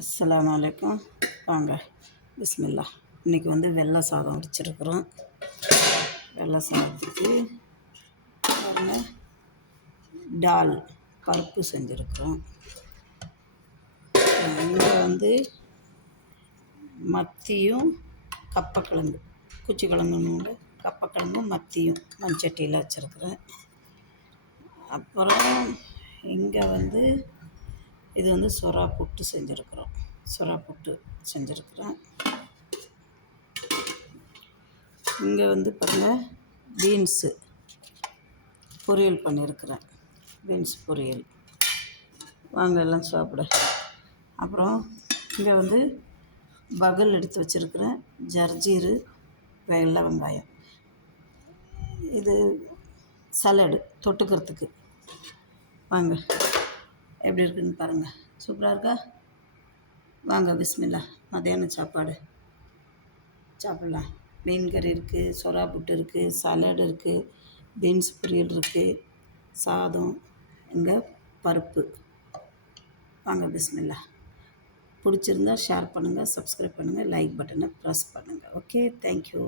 அஸ்ஸலாமு அலைக்கும். வாங்க பிஸ்மில்லா. இன்றைக்கி வெள்ளை சாதம் வச்சுருக்குறோம். வெள்ளை சாதத்துக்கு பாருங்க டால் பருப்பு செஞ்சுருக்குறோம். இங்கே மத்தியும் கப்பக்கிழங்கு குச்சிக்கிழங்குன்னு கப்பக்கிழங்கும் மத்தியும் மண்சட்டியில் வச்சுருக்குறேன். அப்புறம் இங்கே இது சுறா புட்டு செஞ்சுருக்குறோம். சுறா புட்டு செஞ்சுருக்குறேன். இங்கே பாருங்கள் பீன்ஸு பொரியல் பண்ணியிருக்கிறேன். பீன்ஸ் பொரியல். வாங்க எல்லாம் சாப்பிட. அப்புறம் இங்கே பகல் எடுத்து வச்சுருக்கிறேன். ஜர்ஜீரு வெள்ளை வெங்காயம். இது சலடு தொட்டுக்கிறதுக்கு. வாங்க எப்படி இருக்குதுன்னு பாருங்கள். சூப்பராக இருக்கா? வாங்க பிஸ்மில்லா. மத்தியானம் சாப்பாடு சாப்பிட்லாம். மீன் கறி இருக்குது, சுறா புட்டு இருக்குது, சலடு இருக்குது, பீன்ஸ் பொரியல் இருக்குது, சாதம், இங்கே பருப்பு. வாங்க பிஸ்மில்லா. பிடிச்சிருந்தா ஷேர் பண்ணுங்கள், சப்ஸ்கிரைப் பண்ணுங்கள், லைக் பட்டனை ப்ரெஸ் பண்ணுங்கள். Okay, thank you.